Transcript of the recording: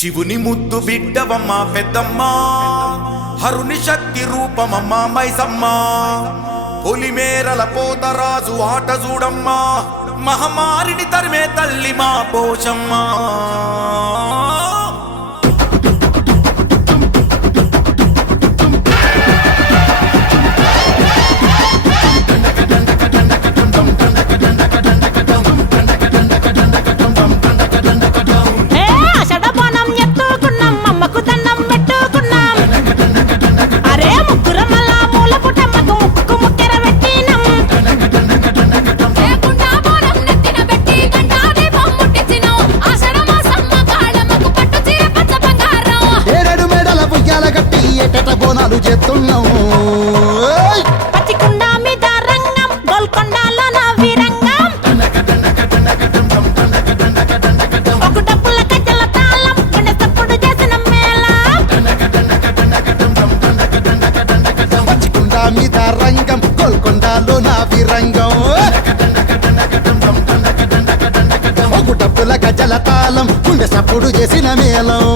శివుని ముద్దు బిడ్డవమ్మ పెద్దమ్మ, హరుని శక్తి రూపమమ్మ మైసమ్మ, పొలిమేరల పోతరాజు ఆట చూడమ్మ, మహమారిని తరిమే తల్లి మా పోషమ్మ. బోనాలు చేస్తున్నాము పచ్చికుండ మీద రంగం, గోల్కొండలో నా వీరంగం, ఒక డప్పుల కజ్జల తాళం, గుండె తప్పుడు చేసిన మేళం. పచ్చికుండ మీద రంగం, గోల్కొండలో నా వీరంగం, ఒక డప్పుల కజ్జల తాళం, గుండె సప్పుడు చేసిన మేళం.